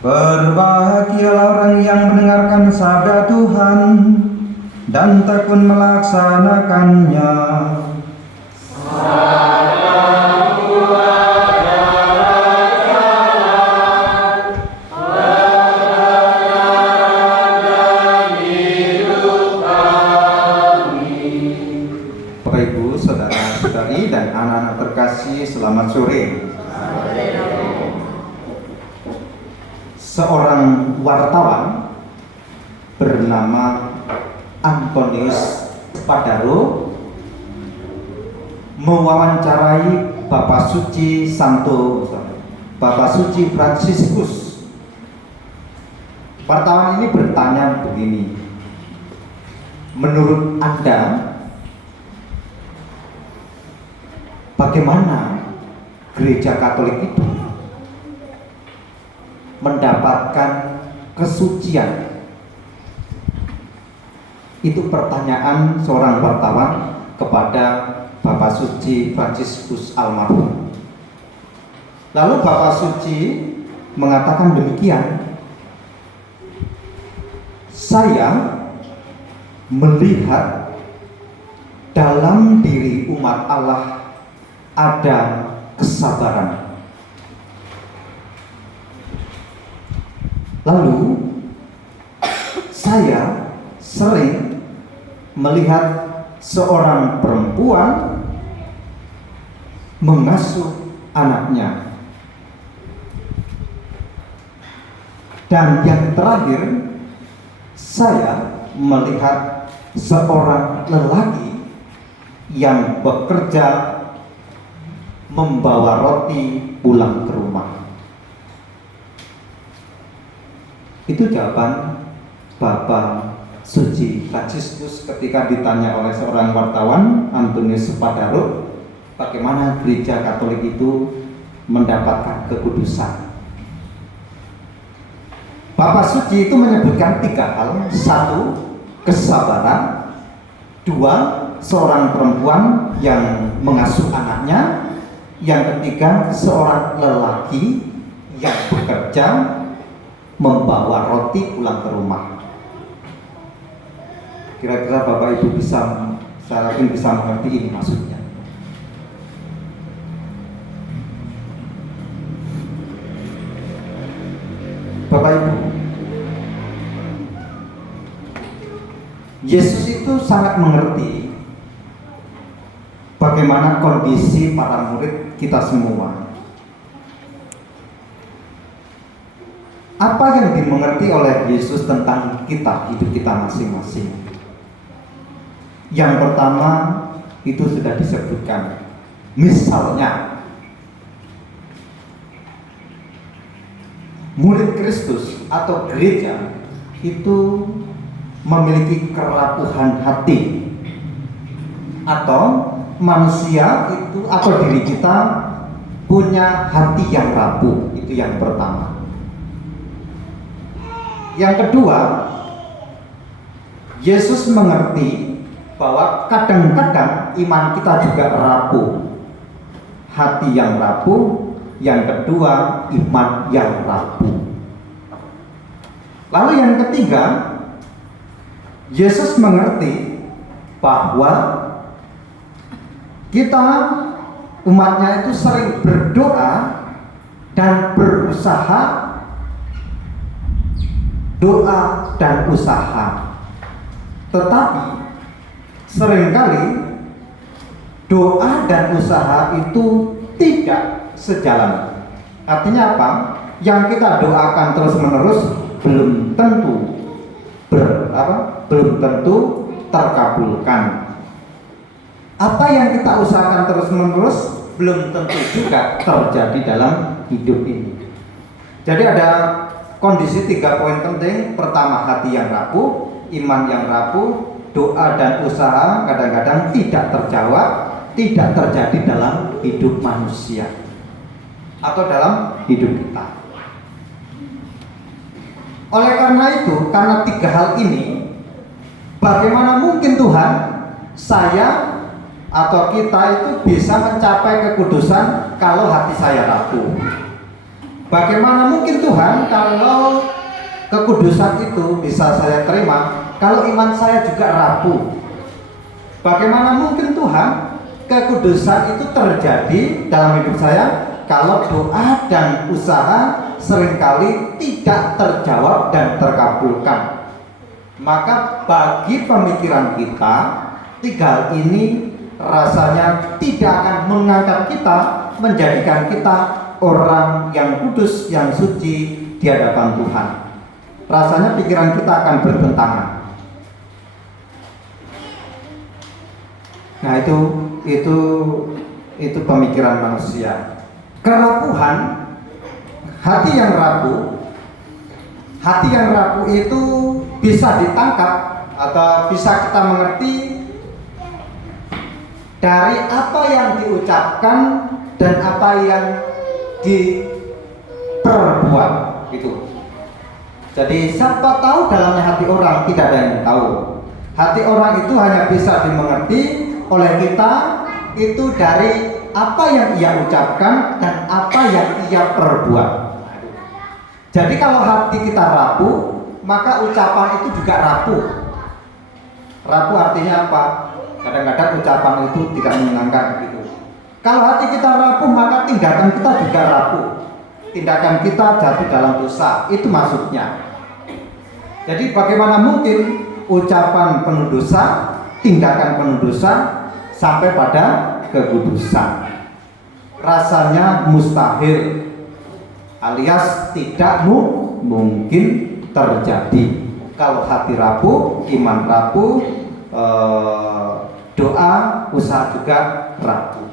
Berbahagialah orang yang mendengarkan sabda Tuhan dan tekun melaksanakannya. Bapak Ibu, saudara-saudari dan anak-anak terkasih, selamat sore. Seorang wartawan bernama Antonius Spadaro mewawancarai Bapak Suci Fransiskus. Wartawan ini bertanya begini, menurut Anda bagaimana gereja Katolik itu mendapatkan kesucian? Itu pertanyaan seorang wartawan kepada Bapak Suci Fransiskus almarhum. Lalu Bapak Suci mengatakan demikian, saya melihat dalam diri umat Allah ada kesabaran. Lalu saya sering melihat seorang perempuan mengasuh anaknya. Dan yang terakhir, saya melihat seorang lelaki yang bekerja membawa roti pulang ke rumah. Itu jawaban Bapak Suci Fransiskus ketika ditanya oleh seorang wartawan, Antonius Spadaro, bagaimana gereja Katolik itu mendapatkan kekudusan. Bapak Suci itu menyebutkan 3 hal. 1, kesabaran. 2, seorang perempuan yang mengasuh anaknya. Yang ketiga, seorang lelaki yang bekerja membawa roti pulang ke rumah. Kira-kira Bapak Ibu saya yakin bisa mengerti ini maksudnya. Bapak Ibu, Yesus itu sangat mengerti bagaimana kondisi para murid kita semua. Apa yang dimengerti oleh Yesus tentang kita, hidup kita masing-masing? Yang pertama itu sudah disebutkan. Misalnya, murid Kristus atau gereja itu memiliki kerapuhan hati, atau manusia itu atau diri kita punya hati yang rapuh. Itu yang pertama. Yang kedua, Yesus mengerti bahwa kadang-kadang iman kita juga rapuh, hati yang rapuh. Yang kedua, iman yang rapuh. Lalu yang ketiga, Yesus mengerti bahwa kita umatnya itu sering berdoa dan berusaha, doa dan usaha, tetapi seringkali doa dan usaha itu tidak sejalan. Artinya apa? Yang kita doakan terus-menerus belum tentu terkabulkan. Apa yang kita usahakan terus-menerus belum tentu juga terjadi dalam hidup ini. Jadi ada kondisi 3 poin penting. Pertama, hati yang rapuh, iman yang rapuh, doa dan usaha kadang-kadang tidak terjawab, tidak terjadi dalam hidup manusia atau dalam hidup kita. Oleh karena itu, karena 3 hal ini, bagaimana mungkin Tuhan, saya atau kita itu bisa mencapai kekudusan kalau hati saya rapuh? Bagaimana mungkin Tuhan kalau kekudusan itu bisa saya terima kalau iman saya juga rapuh? Bagaimana mungkin Tuhan kekudusan itu terjadi dalam hidup saya kalau doa dan usaha seringkali tidak terjawab dan terkabulkan? Maka bagi pemikiran kita, tiga ini rasanya tidak akan mengangkat kita, menjadikan kita orang yang kudus, yang suci di hadapan Tuhan. Rasanya pikiran kita akan bertentangan. Nah, itu pemikiran manusia. Kerapuhan, hati yang rapuh itu bisa ditangkap atau bisa kita mengerti dari apa yang diucapkan dan apa yang diperbuat gitu. Jadi siapa tahu dalamnya hati orang, tidak ada yang tahu. Hati orang itu hanya bisa dimengerti oleh kita itu dari apa yang ia ucapkan dan apa yang ia perbuat. Jadi kalau hati kita rapuh, maka ucapan itu juga rapuh. Rapuh artinya apa? Kadang-kadang ucapan itu tidak menyenangkan gitu. Kalau hati kita rapuh, maka tindakan kita juga rapuh. Tindakan kita jatuh dalam dosa, itu maksudnya. Jadi bagaimana mungkin ucapan penuh dosa, tindakan penuh dosa sampai pada kekudusan? Rasanya mustahil, alias tidak mungkin terjadi. Kalau hati rapuh, iman rapuh, doa, usaha juga rapuh.